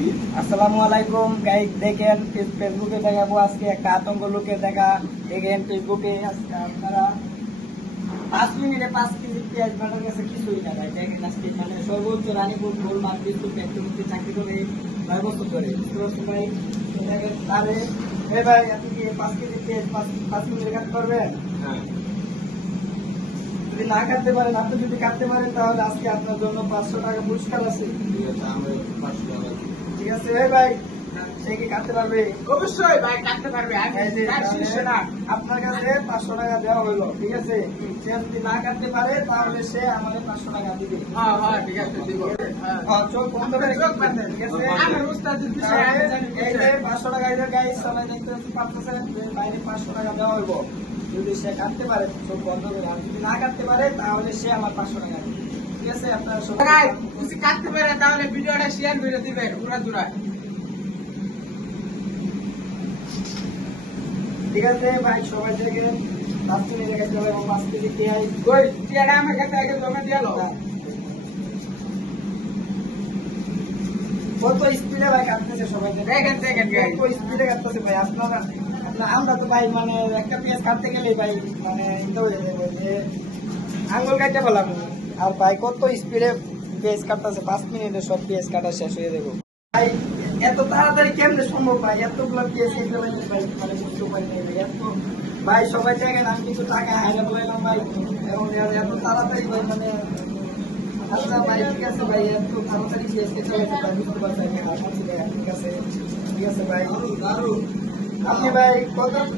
আসসালামু আলাইকুম গাইস, দেখেন ফেসবুকে দেখাবো আজকে একটা আতঙ্ক লোকের দেখা। দেখেন ফেসবুকে আজকে আপনারা 5 মিনিটে 5 কেজি পেঁয়াজ বাটার কাছে কিছুই না ভাই। দেখেন আজকে মানে সর্বোচ্চ রানীপুর গোলমার্ক বিদ্যুৎ ফ্যাক্টরিতে চাকরি করে 9 বছর ধরে ভাই। তো দেখেন তাহলে ভাই আপনি কি 5 কেজি পেঁয়াজ 5 মিনিটে কাটতে পারবেন? যদি না কাটতে পারেন, আপনি যদি কাটতে পারেন তাহলে আজকে আপনার জন্য 500 টাকা পুরস্কার আছে। ঠিক আছে ভাই, সে কি কাটতে পারবে? অবশ্যই ভাই কাটতে পারবে। আপনার কাছে 500 টাকা দেওয়া হলো, ঠিক আছে। সে যদি না কাটতে পারে তাহলে সে আমাদের 500 টাকা দিবে। ঠিক আছে দিব। চোখ বন্ধ করে ঠিক আছে। আমার উস্তাদের বিষয়ে আমি জানি। এই যে 500 টাকা এই যে গাইস সবাই দেখতে পাচ্ছেন যে বাইরে 500 টাকা দেওয়া হইব। যদি সে কাটতে পারে চোখ বন্ধ করে, আর যদি না কাটতে পারে তাহলে সে আমার 500 টাকা দিবে। ঠিক আছে, আপনারা সবাই ভাই যদি কাটতে পারে তাহলে ভিডিওটা শেয়ার করে দিবেন পুরো জোড়া। ঠিক আছে ভাই, সবাই দেখেন 5 মিনিট রেখে চলে এবং 5 কেজি পেঁয়াজ। কই টিয়াটা আমার কাছে আগে জমা দিয়ে লো। কত স্পিডে ভাই কাটতেছে সবাই দেখেন গাইস, কত স্পিডে কাটতেছে ভাই। আপনারা আমরা তো ভাই মানে একটা পেঁয়াজ কাটতে গেলেই ভাই মানে এটা হয়ে যাবে যে আঙ্গুল কাটতে পেলাম। আর ভাই কত স্পিডে পেঁয়াজ কাটতেছে, 5 মিনিটে সব পেঁয়াজ কাটা শেষ হয়ে যাবে ভাই। এত তাড়াতাড়ি কেমনে সম্ভব ভাই? এতগুলো পেঁয়াজ কেটে ভাই মানে বুঝতে পারি নাই ভাই। এত ভাই সবাই দেখেন আমি কিছু টাকা হাইরা বলাইলাম ভাই, এবং এত তাড়াতাড়ি ভাই মানে আচ্ছা ভাই ঠিক আছে ভাই, এত তাড়াতাড়ি পেঁয়াজ কেটে ভাই বুঝতে পারছি আমি হাসছি ভাই। ঠিক আছে ভাই। আপনি ভাই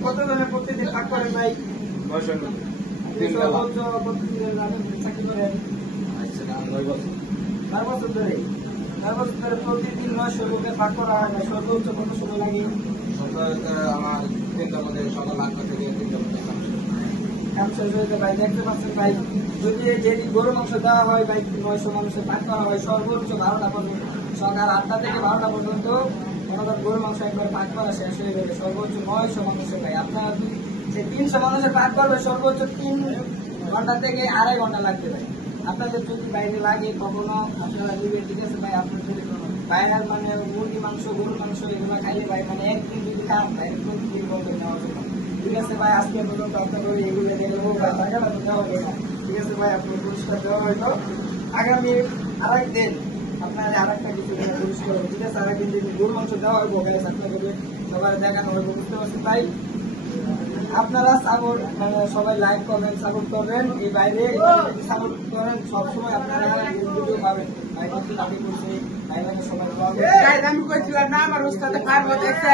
কত জনের প্রতিদিন ভাগ করেন ভাই? সর্বোচ্চ প্রতিদিনের চাকরি করেন 4 বছর ধরে। 4 বছর ধরে প্রতিদিন 900 লোকের ভাগ করা হয় না। সর্বোচ্চ কত সময় লাগে? আমার 3টার মধ্যে সকাল 8টা থেকে 3টার মধ্যে কাম শেষ হয়েছে ভাই। দেখতে পাচ্ছেন ভাই, যদি যেদিন গরু মাংস দেওয়া হয় ভাই 900 মানুষের ভাগ করা হয় সর্বোচ্চ 12টা পর্যন্ত। সকাল 8টা থেকে 12টা পর্যন্ত আমাদের গরু মাংস একবার ভাগ করা শেষ হয়ে যাবে। সর্বোচ্চ 900 মানুষের ভাই। আপনারা সেই 300 মানুষের ভাগ করবে সর্বোচ্চ 3 ঘন্টা থেকে 2.5 ঘন্টা লাগবে ভাই। আপনাদের যদি বাইরে লাগে কখনো আপনারা দিবেন। ঠিক আছে ভাই, আপনার যদি বাইরের মানে মুরগি মাংস গরুর মাংস এগুলো খাইলে ভাই মানে একদিন যদি খান ভাই প্রতিদিন বন্ধ নেওয়া হবে না। ঠিক আছে ভাই, আজকে পর্যন্ত আপনাদের এগুলো দেখে নেবো ভাই, টাকাটা তো দেওয়া হবে না। ঠিক আছে ভাই, আপনার পুরস্কার দেওয়া হয়তো আগামী আরেক দিন আপনার আরেকটা কিছু পুরস্কার হবে। ঠিক আছে, আরেকদিন যদি গরুর মাংস দেওয়া হইব গ্যাস আপনাদের সবাই দেখানো হইব। বুঝতে পারছেন ভাই? আপনারা সাপোর্ট মানে সবাই লাইক করবেন, সাপোর্ট করবেন। এই বাইরে সাপোর্ট করেন, সবসময় আপনারা ভিডিও পাবেন। ভাই কত দাবি করছে, ভাই সবাই আমি কইছিলাম না আমার উস্তাদে পারবো দেখতে।